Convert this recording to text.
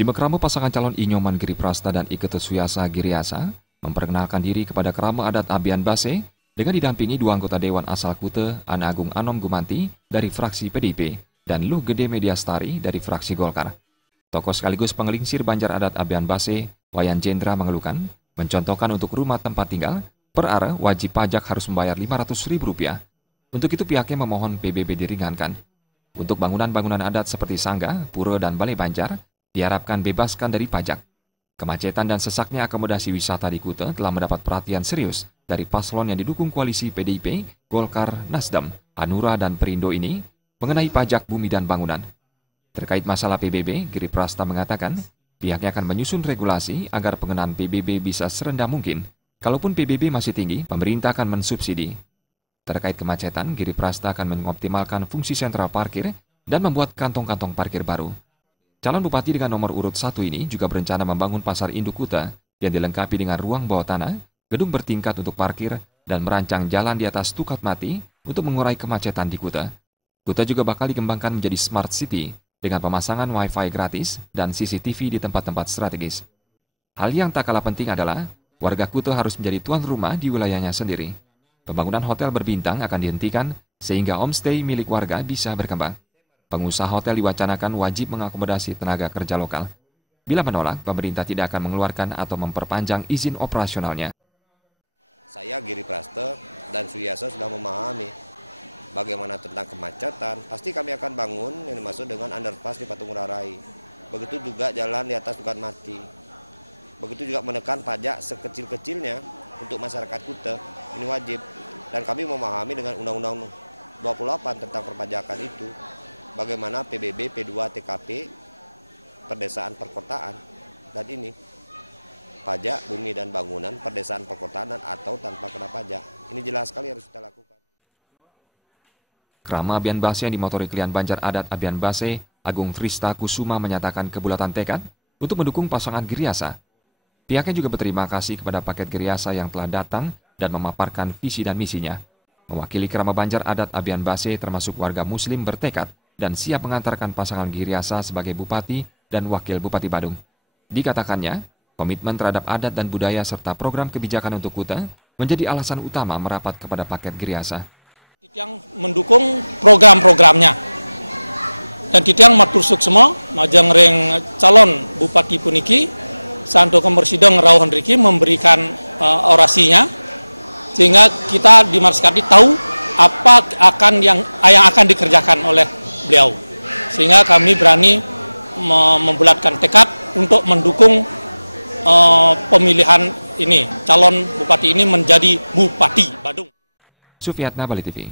Simak Rame pasangan calon Inyoman Giri Prasta dan Ike Suyasa Giriasa memperkenalkan diri kepada kerama adat Abian Base dengan didampingi dua anggota Dewan asal Kute, Ana Agung Anom Gumanti dari fraksi PDIP dan Luh Gede Mediastari dari fraksi Golkar. Tokoh sekaligus pengelingsir Banjar adat Abian Base, Wayan Jendra mengeluhkan, mencontohkan untuk rumah tempat tinggal, per ara wajib pajak harus membayar Rp500.000. Untuk itu pihaknya memohon PBB diringankan. Untuk bangunan-bangunan adat seperti sangga, pura, dan balai Banjar, diharapkan bebaskan dari pajak. Kemacetan dan sesaknya akomodasi wisata di Kute telah mendapat perhatian serius dari paslon yang didukung koalisi PDIP, Golkar, Nasdem, Hanura, dan Perindo ini mengenai pajak bumi dan bangunan. Terkait masalah PBB, Giri Prasta mengatakan pihaknya akan menyusun regulasi agar pengenaan PBB bisa serendah mungkin. Kalaupun PBB masih tinggi, pemerintah akan mensubsidi. Terkait kemacetan, Giri Prasta akan mengoptimalkan fungsi sentral parkir dan membuat kantong-kantong parkir baru. Calon bupati dengan nomor urut 1 ini juga berencana membangun pasar induk Kute yang dilengkapi dengan ruang bawah tanah, gedung bertingkat untuk parkir, dan merancang jalan di atas tukat mati untuk mengurai kemacetan di Kute. Kute juga bakal dikembangkan menjadi smart city dengan pemasangan Wi-Fi gratis dan CCTV di tempat-tempat strategis. Hal yang tak kalah penting adalah warga Kute harus menjadi tuan rumah di wilayahnya sendiri. Pembangunan hotel berbintang akan dihentikan sehingga homestay milik warga bisa berkembang. Pengusaha hotel diwacanakan wajib mengakomodasi tenaga kerja lokal. Bila menolak, pemerintah tidak akan mengeluarkan atau memperpanjang izin operasionalnya. Saya Giri Prasta dan Suyasa sudah memahami bagaimana tentang kemacetan. Pasti kami akan bangun yang dimaksud dengan underpass di Patung Urarai. Begitu juga jalan di atas tukat mati. Begitu juga menekan pajak sekecil-kecilnya untuk masyarakat Kute. Ini wajib. Dan kami memahami dengan Undang-Undang 28 tentang perpajakan itu. Bagaimana PBB, P2, TKP, perdesaan perkotaan, dan ini pajak bumi dan bangunan, perdesaan perkotaan atau tanpa kena pajak. Ini jelas sekali harus kita lakukan. Kerama Abian Base yang dimotori klien Banjar adat Abian Base, Agung Trista Kusuma menyatakan kebulatan tekad untuk mendukung pasangan Giriasa. Pihaknya juga berterima kasih kepada paket Giriasa yang telah datang dan memaparkan visi dan misinya. Mewakili kerama Banjar adat Abian Base termasuk warga muslim bertekad dan siap mengantarkan pasangan Giriasa sebagai bupati dan wakil bupati Badung. Dikatakannya, komitmen terhadap adat dan budaya serta program kebijakan untuk Kute menjadi alasan utama merapat kepada paket Giriasa. Yang mendukung program-programnya dan titiang matursuk semua majang reng calon bupati puniki santo kemersidong Rauhan Riki memberikan orasinya sehingga kita di Marskadi tahu apa yang akan dikerjakan oleh beliau, sehingga kami berani membulatkan tekad untuk mendukung pemilihan ini, calon bupati ini menjadi Bupati Badung. Sufiatna, Bali TV.